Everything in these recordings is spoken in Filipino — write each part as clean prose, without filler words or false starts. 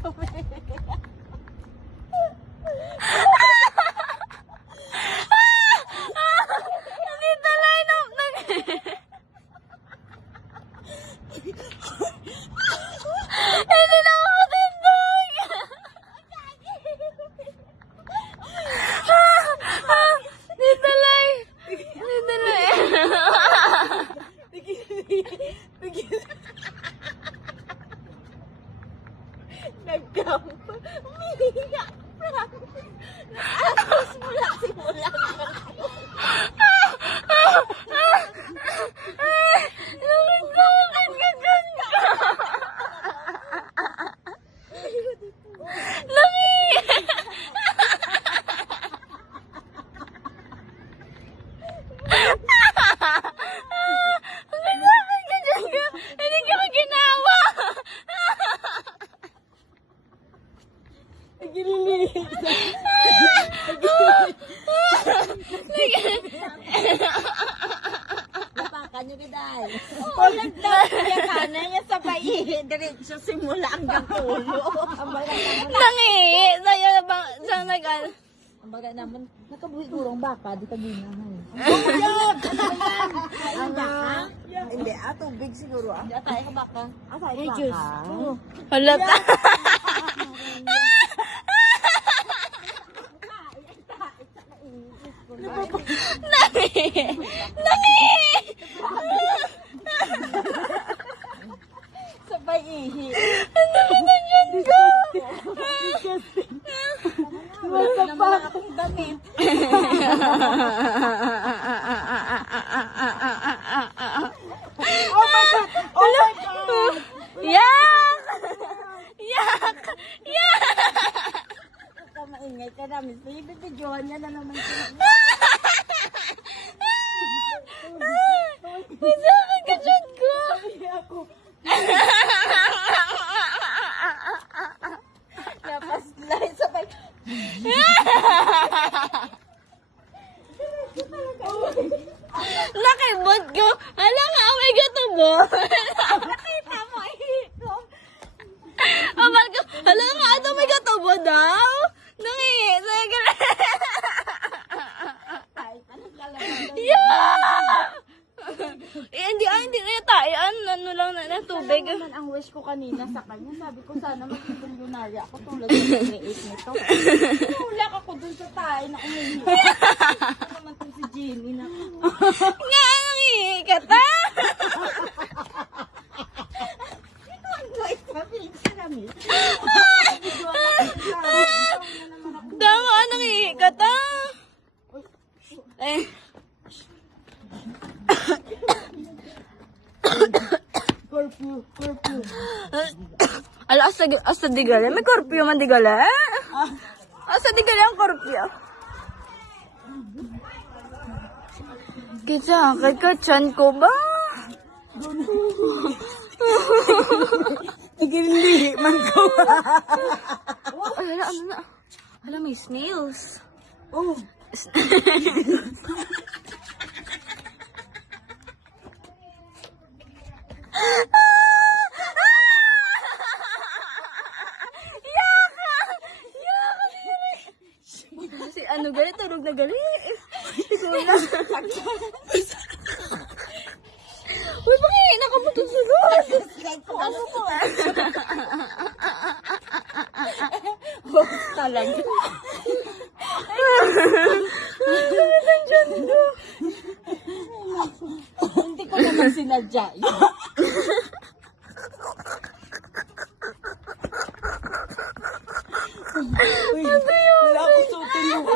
Dito line up na. Hindi na ako tindog. Dito line. Dito line. Nagkam. Umihiya. Nakapos mula simula. Kanyo giday. Ulag daw siya kanan niya sa bayi. Diretso simula hanggang tulo. Nangihi. Sa'yo na bang siyang nag-al? Ang bagay naman, nakabuhi gurong baka, di ka ginahan. Ang baka? Hindi, tubig siguro. Hindi, tayo ka baka. Tayo ka baka. Halata. Nangihi. Nangihi. Sabay ihi. Ano ba nandiyan ko? Wala naman akong damit. Oh my God! Oh my God! Yak! Yak! Yak! Ikaw maingay ka namin. Bibidyohan niya na naman sila. May sakit ka dyan ko! Ako. Napaslay sabay. Nakibot ko! Hala nga, may gatubo! Nakita mo, ihito. Amal ko, hala nga, ito may gatubo daw! Nangihi, sige. Kahit anong lalagyan. Yeah! Hindi na tayo. Ano lang na ng tubig. Alam mo naman ang wish ko kanina sa kanya. Sabi ko sana maging milyonarya ako tulad ng create nito. Tinulak ako dun sa tayo na umihi. Ano naman itong si Jenny na. Nga, nangihi ka ta! Ang guys, mapilig si Ramil. Dama, nangihi ka ta! Eh. Curfew. Ala, asa digala? May korpyo man digala? Asa digala ang korpyo? Kita, kay kachan ko ba? Nagili man ko. Ala, ano na? Ala, may snails. Oh. Si ano gali, turog na gali. Uy, bakit nakabutong sa loob? Ano ko talaga. Hindi ko naman sinadya yun. Uy, wala ako sutin mo.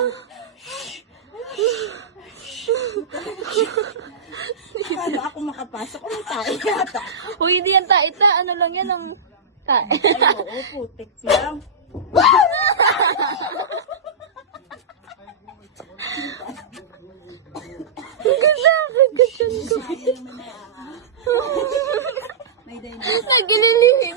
Paano ako makapasok? Ano tayo yata? Uy, hindi yan taita. Ano lang yan ang ta. Ay, oo, putik lang. Nagililihin.